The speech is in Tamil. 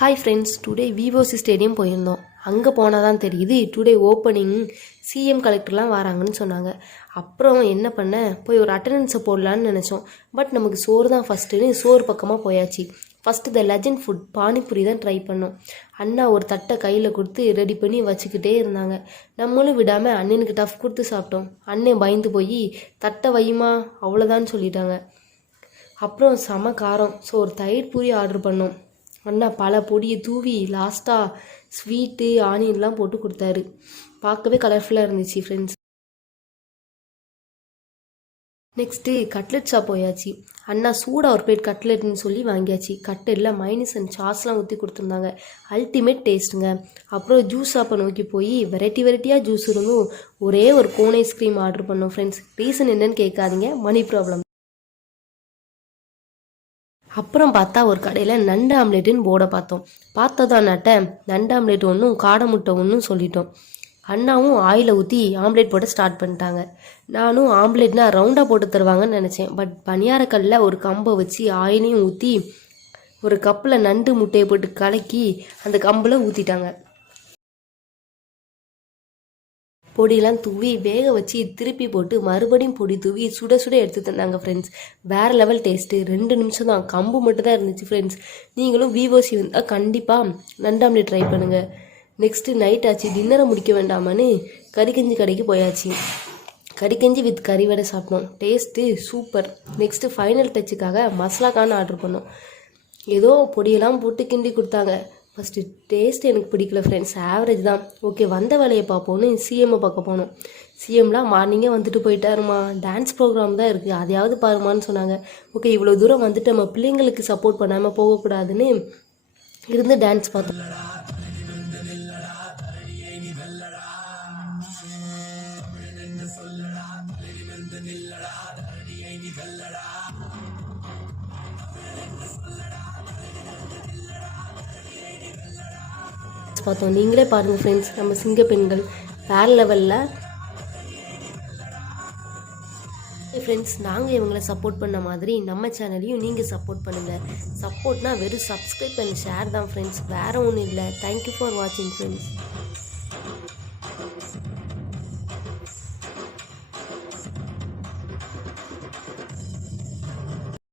ஹாய் ஃப்ரெண்ட்ஸ், டுடே விவோசி ஸ்டேடியம் போயிருந்தோம். அங்கே போனால் தான் தெரியுது டுடே ஓப்பனிங் சிஎம் கலெக்டர்லாம் வராங்கன்னு சொன்னாங்க. அப்புறம் என்ன பண்ண, போய் ஒரு அட்டண்டன்ஸை போடலான்னு நினச்சோம். பட் நமக்கு சோறு தான் ஃபஸ்ட்டுன்னு சோறு பக்கமாக போயாச்சு. First the legend food panipuri தான் ட்ரை பண்ணோம். அண்ணா ஒரு தட்டை கையில் கொடுத்து ரெடி பண்ணி வச்சுக்கிட்டே இருந்தாங்க. நம்மளும் விடாமல் அண்ணனுக்கு டஃப் கொடுத்து சாப்பிட்டோம். அண்ணன் பயந்து போய் தட்டை வையுமா அவ்வளோதான்னு சொல்லிட்டாங்க. அப்புறம் செம காரம். ஸோ ஒரு தயிர் பூரி ஆர்டர் பண்ணோம். அண்ணா பல பொடியை தூவி லாஸ்ட்டாக ஸ்வீட்டு ஆனியன்லாம் போட்டு கொடுத்தாரு. பார்க்கவே கலர்ஃபுல்லாக இருந்துச்சு ஃப்ரெண்ட்ஸ். நெக்ஸ்ட்டு கட்லெட் ஷாப் போயாச்சு. அண்ணா சூடாக ஒரு பிளேட் கட்லெட்னு சொல்லி வாங்கியாச்சு. கட்லெட்டில் மைனஸ் அண்ட் சாஸ்லாம் ஊற்றி கொடுத்துருந்தாங்க. அல்டிமேட் டேஸ்ட்டுங்க. அப்புறம் ஜூஸ் ஷாப்பை நோக்கி போய் வெரைட்டியாக ஜூஸ் இருந்தும் ஒரே ஒரு கோன் ஐஸ்கிரீம் ஆர்டர் பண்ணோம் ஃப்ரெண்ட்ஸ். ரீசன் என்னன்னு கேட்காதீங்க, மணி ப்ராப்ளம். அப்புறம் பார்த்தா ஒரு கடையில் நண்டு ஆம்லேட்டுன்னு போர்டை பார்த்ததான் நட்ட நண்டு ஆம்லேட் ஒன்றும் காடை முட்டை ஒன்றும் சொல்லிட்டோம். அண்ணாவும் ஆயிலை ஊற்றி ஆம்லேட் போட்டு ஸ்டார்ட் பண்ணிட்டாங்க. நானும் ஆம்லேட்னா ரவுண்டாக போட்டு தருவாங்கன்னு நினச்சேன். பட் பனியாரக்கல்லில் ஒரு கம்பை வச்சு ஆயிலையும் ஊற்றி ஒரு கப்பில் நண்டு முட்டையை போட்டு கலக்கி அந்த கம்பில் ஊற்றிட்டாங்க. பொடியெல்லாம் தூவி வேக வச்சு திருப்பி போட்டு மறுபடியும் பொடி தூவி சுட எடுத்து தந்தாங்க ஃப்ரெண்ட்ஸ். வேறு லெவல் டேஸ்ட்டு. 2 நிமிஷம் தான், கம்பு மட்டும் தான் இருந்துச்சு ஃப்ரெண்ட்ஸ். நீங்களும் விவோசி வந்தால் கண்டிப்பாக நண்டாம்லே ட்ரை பண்ணுங்கள். நெக்ஸ்ட்டு நைட் ஆச்சு, டின்னரை முடிக்க வேண்டாமான்னு கறிக்கஞ்சி கடைக்கு போயாச்சு. கறிக்கஞ்சி வித் கறி வடை சாப்பிட்டோம். Taste super. நெக்ஸ்ட்டு ஃபைனல் டச்சுக்காக மசாலா கான் ஆர்டர் பண்ணோம். ஏதோ பொடியெல்லாம் போட்டு கிண்டி கொடுத்தாங்க. ஃபஸ்ட்டு டேஸ்ட் எனக்கு பிடிக்கல ஃப்ரெண்ட்ஸ், ஆவரேஜ் தான். ஓகே, வந்த வேலையை பார்ப்போன்னு சிஎம்மை பார்க்க போனோம். சிஎம்லாம் மார்னிங்கே வந்துட்டு போயிட்டாருமா, டான்ஸ் ப்ரோக்ராம் தான் இருக்குது, அதையாவது பாருமான்னு சொன்னாங்க. ஓகே, இவ்வளோ தூரம் வந்துட்டு நம்ம பிள்ளைங்களுக்கு சப்போர்ட் பண்ணாமல் போகக்கூடாதுன்னு இருந்து டான்ஸ் பார்த்தோம். பார்த்தோம். நீங்களே பாருங்கள் ஃப்ரெண்ட்ஸ், நம்ம சிங்க பெண்கள் வேறு லெவலில். ஃப்ரெண்ட்ஸ், நாங்கள் இவங்களை சப்போர்ட் பண்ண மாதிரி நம்ம சேனலையும் நீங்கள் சப்போர்ட் பண்ணுங்கள். சப்போர்ட்னா வெறும் சப்ஸ்கிரைப் அண்ட் ஷேர் தான் ஃப்ரெண்ட்ஸ், வேறு ஒன்றும் இல்லை. தேங்க்யூ ஃபார் வாட்சிங் ஃப்ரெண்ட்ஸ்.